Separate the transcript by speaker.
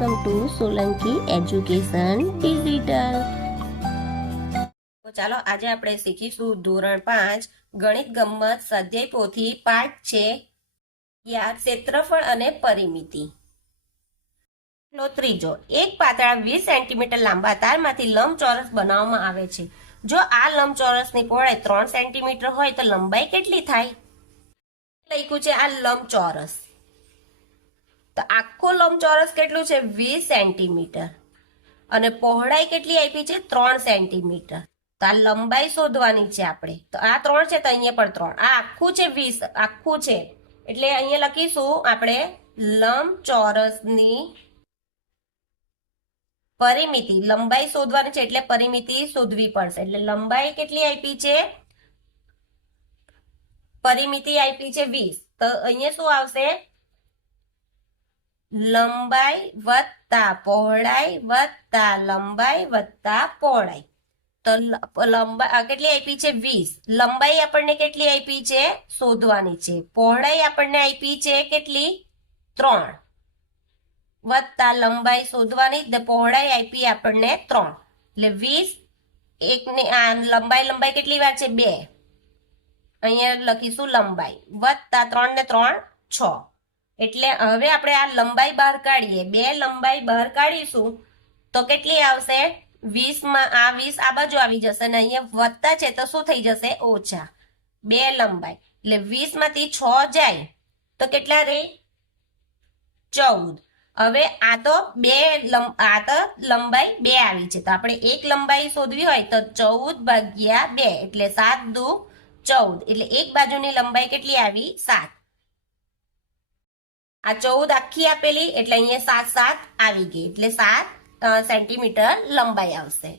Speaker 1: Welcome to Solanki education digital
Speaker 2: ચાલો આજે આપણે શીખીશું ધોરણ પાંચ, ગણિત ગમ્મત સ્વાધ્યાય પોથી પાઠ છે યાદ ક્ષેત્રફળ અને પરિમિતિ. ત્રીજો, એક પાતળા વીસ સેન્ટીમીટર લાંબા તારમાંથી લંબચોરસ બનાવવામાં આવે છે. જો આ લંબચોરસની પહોળાઈ ત્રણ સેન્ટીમીટર હોય તો લંબાઈ કેટલી થાય? લખ્યું છે આ લંબચોરસ. તો આખો લંબચોરસ કેટલું છે? વીસ સેન્ટીમીટર. અને પહોળાઈ કેટલી આપી છે? ત્રણ સેન્ટીમીટર. તો આ લંબાઈ શોધવાની છે આપણે. તો આ ત્રણ છે, તો અહીંયા પણ ત્રણ. આ આખું છે વીસ, આખું છે. એટલે અહીંયા લખીશું, આપણે લંબચોરસની પરિમિતિ. લંબાઈ શોધવાની છે, એટલે પરિમિતિ શોધવી પડશે. એટલે લંબાઈ કેટલી આપી છે? પરિમિતિ આપી છે વીસ. તો અહીંયા શું આવશે? લંબાઈ વત્તા પહોળાઈ વત્તા લંબાઈ વત્તા પહોળાઈ. તો લંબાઈ કેટલી આપી છે? વીસ. લંબાઈ આપણને કેટલી આપી છે? શોધવાની છે. પહોળાઈ આપણને આપી છે કેટલી? ત્રણ. વત્તા લંબાઈ શોધવાની પહોળાઈ આપી આપણને ત્રણ. એટલે વીસ, એકને, આ લંબાઈ લંબાઈ કેટલી વાર છે? બે. અહીંયા લખીશું લંબાઈ. વત્તા ત્રણ ને ત્રણ, છ. એટલે હવે આપણે આ લંબાઈ બહાર કાઢીએ. બે લંબાઈ બહાર કાઢીશું તો કેટલી આવશે? વીસમાં, આ વીસ આ બાજુ આવી જશે અને અહીંયા વધતા છે તો શું થઈ જશે? ઓછા. બે લંબાઈ. એટલે વીસમાંથી છ જાય તો કેટલા રહી? ચૌદ. હવે આ તો બે આ તો લંબાઈ બે આવી છે. તો આપણે એક લંબાઈ શોધવી હોય તો ચૌદ ભાગ્યા બે. એટલે સાત દુ ચૌદ. એટલે એક બાજુની લંબાઈ કેટલી આવી? સાત. આ ચૌદ આખી આપેલી, એટલે અહીંયા સાત સાત આવી ગઈ. એટલે સાત સેન્ટીમીટર લંબાઈ આવશે.